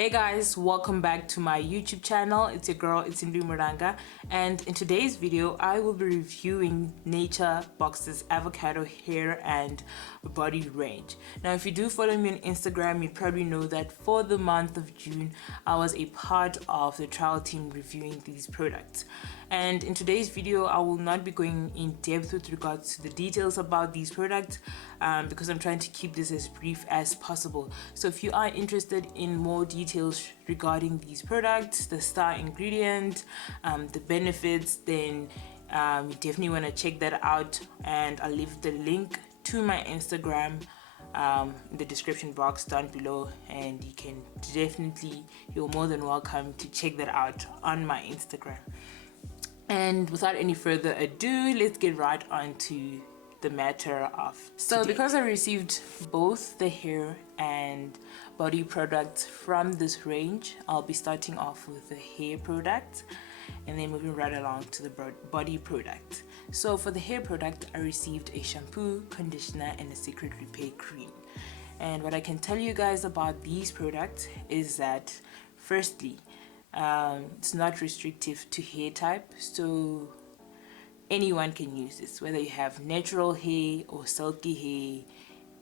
Hey guys, welcome back to my YouTube channel. It's your girl, it's Indu Muranga, and in today's video I will be reviewing Nature Box's avocado hair and body range. Now if you do follow me on Instagram, you probably know that for the month of June I was a part of the trial team reviewing these products. And in today's video I will not be going in depth with regards to the details about these products because I'm trying to keep this as brief as possible. So if you are interested in more details regarding these products, the star ingredient, the benefits, then you definitely want to check that out, and I'll leave the link to my Instagram in the description box down below, and you can definitely, you're more than welcome to check that out on my Instagram. And without any further ado, let's get right on to the matter of today. Because I received both the hair and body products from this range, I'll be starting off with the hair product and then moving right along to the body product. So for the hair product, I received a shampoo, conditioner, and a secret repair cream. And what I can tell you guys about these products is that, firstly, it's not restrictive to hair type, so anyone can use this. Whether you have natural hair or silky hair,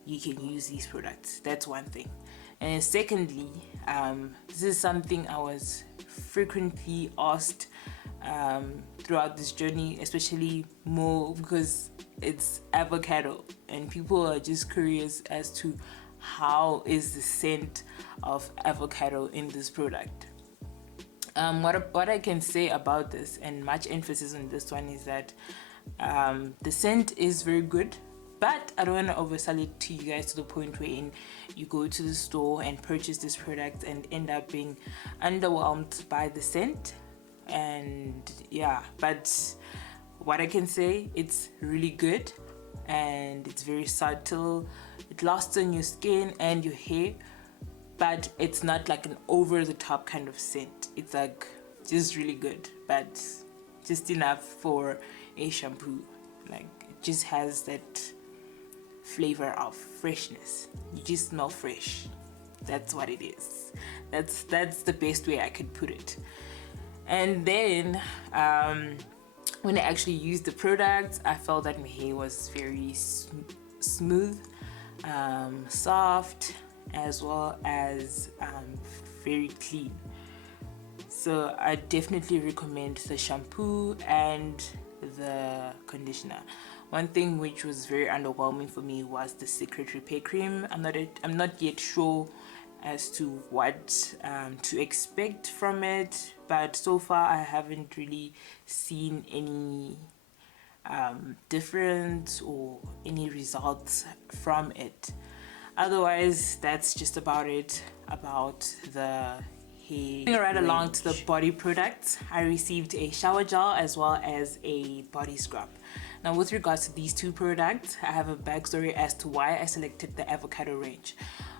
you can use these products. That's one thing. And secondly, this is something I was frequently asked throughout this journey, especially more because it's avocado and people are just curious as to how is the scent of avocado in this product. What I can say about this, and much emphasis on this one, is that the scent is very good, but I don't want to oversell it to you guys to the point where you go to the store and purchase this product and end up being underwhelmed by the scent. And yeah, but what I can say, it's really good and it's very subtle. It lasts on your skin and your hair, but it's not like an over-the-top kind of scent. It's like just really good, but just enough for a shampoo. Like, it just has that flavor of freshness. You just smell fresh. That's what it is. That's the best way I could put it. And then when I actually used the product, I felt that my hair was very smooth, soft, as well as very clean. So I definitely recommend the shampoo and the conditioner. One thing which was very underwhelming for me was the secret repair cream. I'm not yet sure as to what to expect from it, but so far I haven't really seen any difference or any results from it. Otherwise, that's just about it about the hair. Moving right along to the body products, I received a shower gel as well as a body scrub. Now with regards to these two products, I have a backstory as to why I selected the avocado range.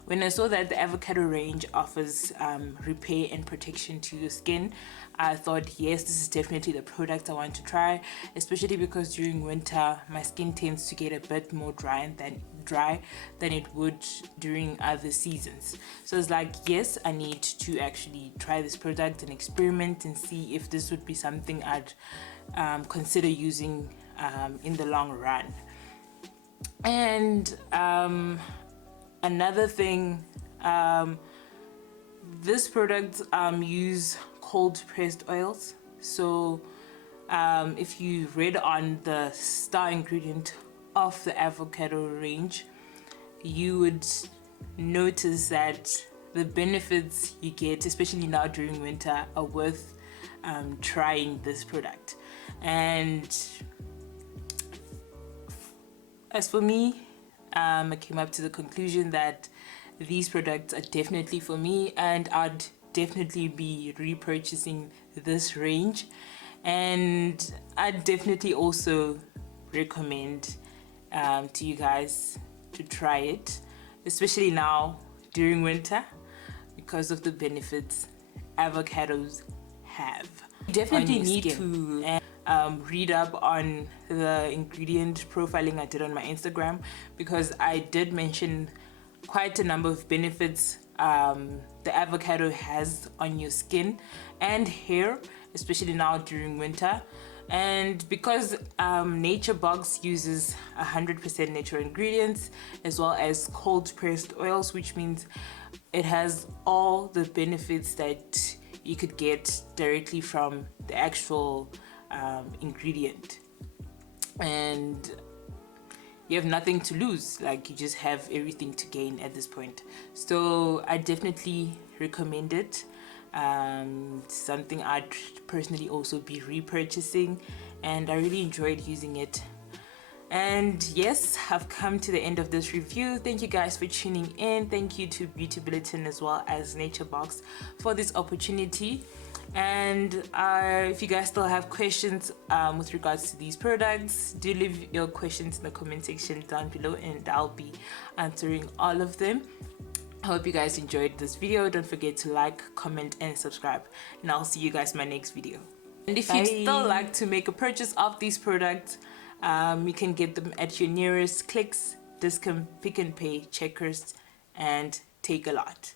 When I saw that the avocado range offers repair and protection to your skin, I thought, yes, this is definitely the product I want to try, especially because during winter my skin tends to get a bit more dry than it would during other seasons. So it's like, yes, I need to actually try this product and experiment and see if this would be something I'd consider using in the long run. And another thing, this product use cold pressed oils. So if you read on the star ingredient of the avocado range, you would notice that the benefits you get, especially now during winter, are worth trying this product. And as for me, I came up to the conclusion that these products are definitely for me, and I'd definitely be repurchasing this range. And I'd definitely also recommend to you guys to try it, especially now during winter, because of the benefits avocados have. You definitely need to read up on the ingredient profiling I did on my Instagram, because I did mention quite a number of benefits the avocado has on your skin and hair, especially now during winter. And because Nature Box uses 100% natural ingredients as well as cold pressed oils, which means it has all the benefits that you could get directly from the actual ingredient, and you have nothing to lose. Like, you just have everything to gain at this point. So I definitely recommend it. Something I'd personally also be repurchasing, and I really enjoyed using it. And yes, I've come to the end of this review. Thank you guys for tuning in. Thank you to Beauty Bulletin as well as Nature Box for this opportunity. And if you guys still have questions with regards to these products, do leave your questions in the comment section down below, and I'll be answering all of them. I hope you guys enjoyed this video. Don't forget to like, comment, and subscribe. And I'll see you guys in my next video. And if you'd still like to make a purchase of these products, you can get them at your nearest Clicks, Discount, Pick and Pay, Checkers, and Take a Lot.